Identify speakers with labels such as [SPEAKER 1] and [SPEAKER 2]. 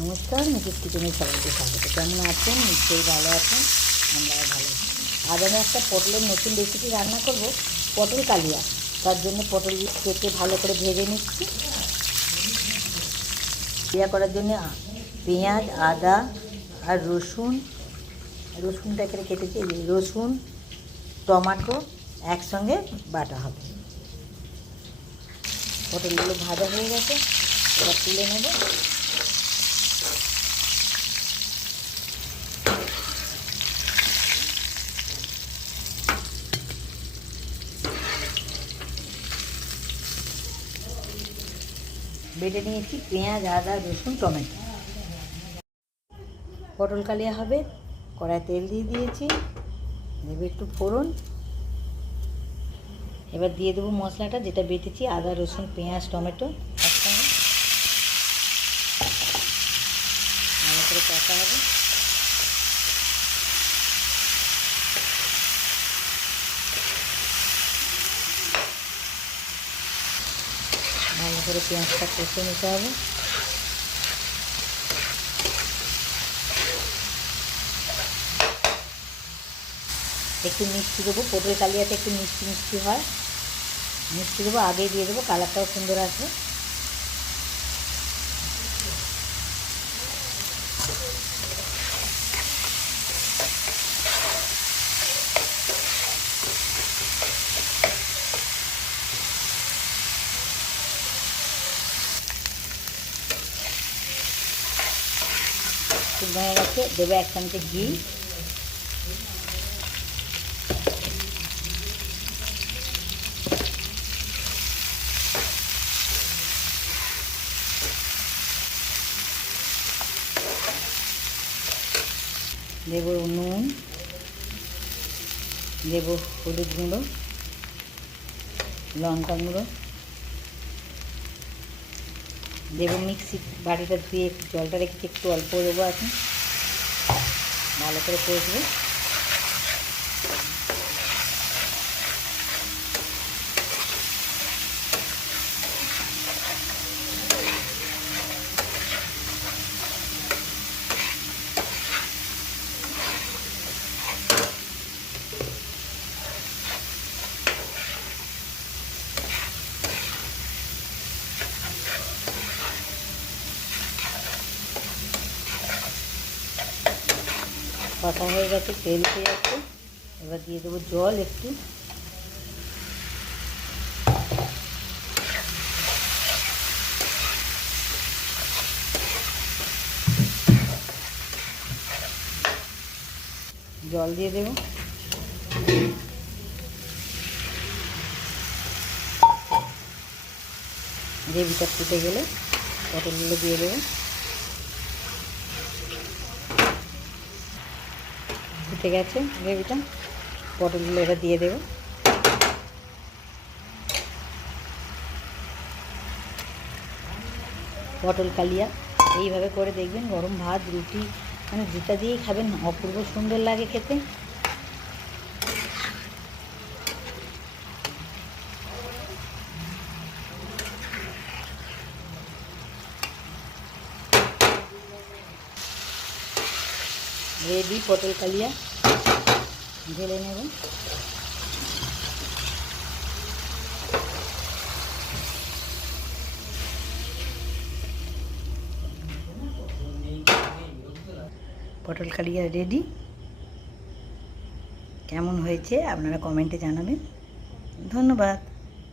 [SPEAKER 1] নমস্কার মিসেস কিচেনের সবাইকে স্বাগত। কেমন আছেন? নিশ্চয়ই ভালো আছেন। আমরাও ভালো আছি। আজ আমি একটা পটলের নতুন রেসিপি রান্না করব, পটল কালিয়া। তার জন্য পটল কেটে ভালো করে ভেজে নিচ্ছি। কালিয়া করার জন্য পেঁয়াজ, আদা আর রসুন। রসুনটা এখানে কেটেছি রসুন, টমাটো একসঙ্গে বাটা হবে। পটলগুলো ভাজা হয়ে গেছে, এবার তুলে নেব। বেটে নিয়েছি, পেঁয়াজ, আদা, রসুন, টমেটো। পটল কালিয়া হবে কড়াই তেল দিয়ে দিয়েছি। দেবে একটু ফোড়ন। এবার দিয়ে দেবো মশলাটা, যেটা বেটেছি, আদা, রসুন, পেঁয়াজ, টমেটো একসঙ্গে। করে কষা হবে। ভালো করে পেঁয়াজটা কষে নিতে হবে। একটু মিষ্টি দেবো, পটল কালিয়াতে একটু মিষ্টি মিষ্টি হয়। মিষ্টি দেবো, আগে দিয়ে দেবো, কালারটাও সুন্দর আসবে। শুকনো হয়ে গেছে দেবে এক চামচে ঘি। দেবো নুন দেবো হলুদ গুঁড়ো লঙ্কা গুঁড়ো। দেবো মিক্সি বাটিটা ধুয়ে একটু জলটা রেখেছি একটু অল্প দেবো এখন। ভালো করে কষবো। কষা হয়ে গেছে, তেল উঠে যাচ্ছে। এবার দিয়ে দেবো জল একটু। জল দিয়ে দেবো। গ্রেভিটা ফুটে গেলে পটলগুলো দিয়ে দেবো। ফুটে গেছে গ্রেভিটা। পটলগুলো এটা দিয়ে দেবো। পটল কালিয়া, এইভাবে করে দেখবেন গরম ভাত, রুটি মানে যেটা দিয়েই খাবেন অপূর্ব সুন্দর লাগে খেতে। রেডি পটল কালিয়া। ঢেলে নেব। পটল কালিয়া রেডি কেমন হয়েছে আপনারা কমেন্টে জানাবেন। ধন্যবাদ।